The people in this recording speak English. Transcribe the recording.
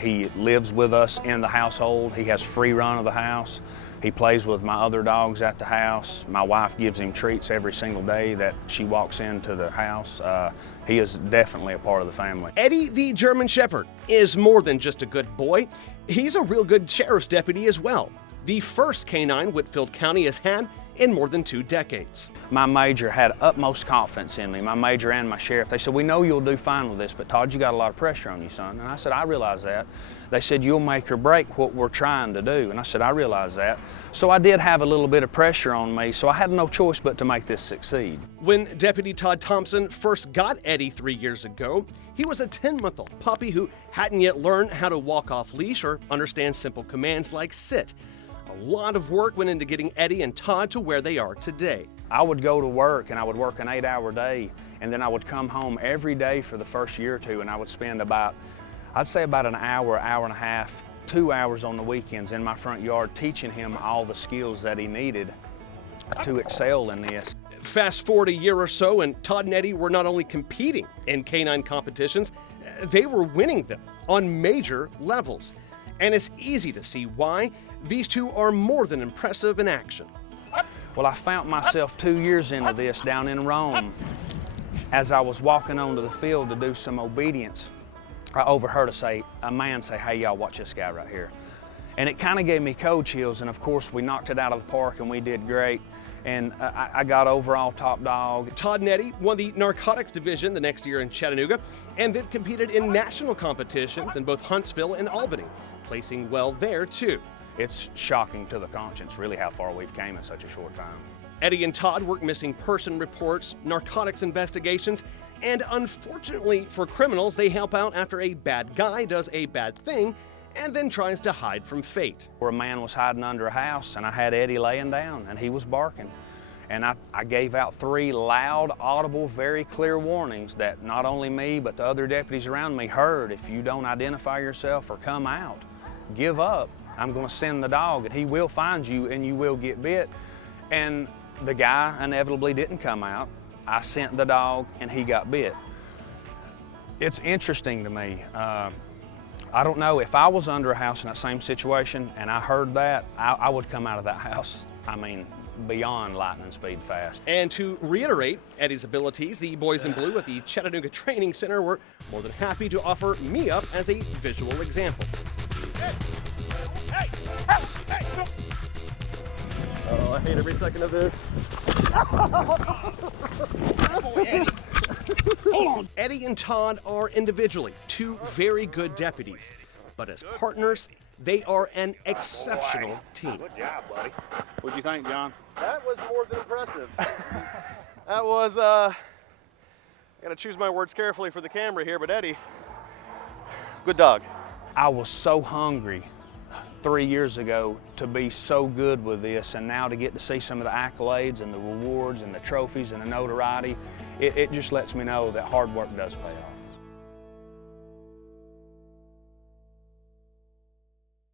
He lives with us in the household. He has free run of the house. He plays with my other dogs at the house. My wife gives him treats every single day that she walks into the house. He is definitely a part of the family. Eddy, the German Shepherd, is more than just a good boy. He's a real good sheriff's deputy as well. The first canine Whitfield County has had in more than 2 decades. My major had utmost confidence in me, my major and my sheriff. They said, we know you'll do fine with this, but Todd, you got a lot of pressure on you, son. And I said, I realize that. They said, you'll make or break what we're trying to do. And I said, I realize that. So I did have a little bit of pressure on me, so I had no choice but to make this succeed. When Deputy Todd Thompson first got Eddy 3 years ago, he was a 10-month-old puppy who hadn't yet learned how to walk off leash or understand simple commands like sit. A lot of work went into getting Eddy and Todd to where they are today. I would go to work and I would work an 8-hour day, and then I would come home every day for the first year or two, and I would spend I'd say about an hour, hour and a half, 2 hours on the weekends in my front yard teaching him all the skills that he needed to excel in this. Fast forward a year or so, and Todd and Eddy were not only competing in canine competitions, they were winning them on major levels. And it's easy to see why. These two are more than impressive in action. Well, I found myself 2 years into this down in Rome. As I was walking onto the field to do some obedience, I overheard a man say, hey, y'all, watch this guy right here. And it kind of gave me cold chills, and of course, we knocked it out of the park and we did great. And I got overall top dog. Todd and Eddy won the narcotics division the next year in Chattanooga, and then competed in national competitions in both Huntsville and Albany, placing well there too. It's shocking to the conscience, really, how far we've came in such a short time. Eddy and Todd work missing person reports, narcotics investigations, and unfortunately for criminals, they help out after a bad guy does a bad thing and then tries to hide from fate. Where a man was hiding under a house, and I had Eddy laying down, and he was barking. And I gave out 3 loud, audible, very clear warnings that not only me, but the other deputies around me heard. If you don't identify yourself or come out, give up. I'm gonna send the dog, and he will find you, and you will get bit. And the guy inevitably didn't come out. I sent the dog, and he got bit. It's interesting to me. I don't know, if I was under a house in that same situation and I heard that, I would come out of that house, I mean, beyond lightning speed fast. And to reiterate Eddy's abilities, the boys in blue at the Chattanooga Training Center were more than happy to offer me up as a visual example. Hey! Oh, I hate every second of this. Hold on. Eddy and Todd are individually 2 very good deputies, but as partners, they are an exceptional team. Good job, buddy. What'd you think, John? That was more than impressive. That was, I gotta choose my words carefully for the camera here, but Eddy, good dog. I was so hungry 3 years ago to be so good with this, and now to get to see some of the accolades and the rewards and the trophies and the notoriety, it just lets me know that hard work does pay off.